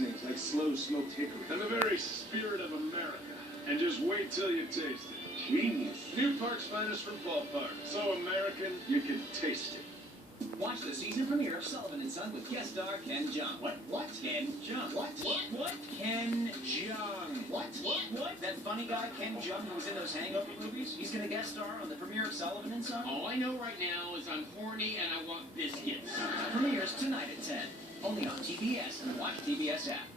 names like Slow Smoked Hickory. And the very spirit of America. And just wait till you taste it. Genius. New Park's finest from Ballpark. So American, you can taste it. Watch the season premiere of Sullivan and Son with guest star Ken Jeong. What? Ken Jeong. What? Ken Jeong. What? That funny guy Ken Jeong who was in those Hangover movies? He's gonna guest star on the premiere of Sullivan and Son. All I know right now is I'm horny and I want biscuits. Premieres tonight at 10. Only on TBS and the Watch TBS app.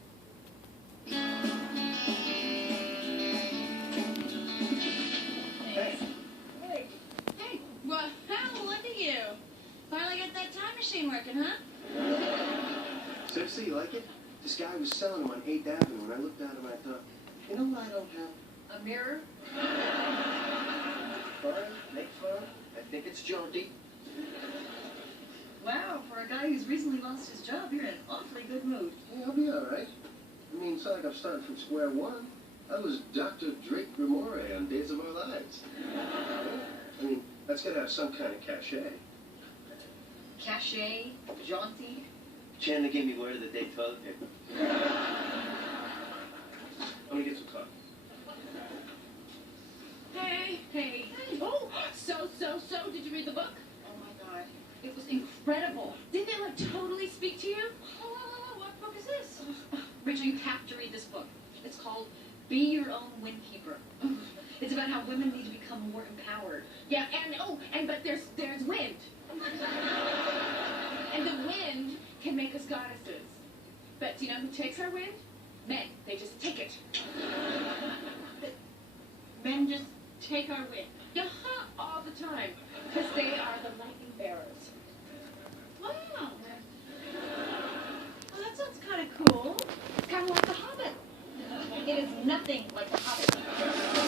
Hey. Well, look at you. Finally got that time machine working, huh? Seriously, you like it? This guy was selling them on 8th Avenue, and I looked at him and I thought, you know what I don't have? A mirror? Fun, make fun. I think it's jaunty. Wow, for a guy who's recently lost his job, you're in an awfully good mood. Yeah, I'll be all right. I mean, it's not like I'm starting from square one. I was Dr. Drake Grimoire on Days of Our Lives. I mean, that's got to have some kind of cachet. Cachet? Jaunty? Chandler gave me word of the day toilet paper. Let me get some coffee. Hey. Oh, so, did you read the book? Oh my God, it was incredible. Didn't it, like, totally speak to you? Oh, what book is this? Rachel, you have to read this book. It's called Be Your Own Windkeeper. It's about how women need to become more empowered. Yeah, but there's wind. And the wind can make us goddesses. But do you know who takes our wind? Men. They just take it. Men just take our wind. Yeah, all the time. Because they are the lightning bearers. Wow. Well, that sounds kind of cool. It's kind of like The Hobbit. It is nothing like The Hobbit.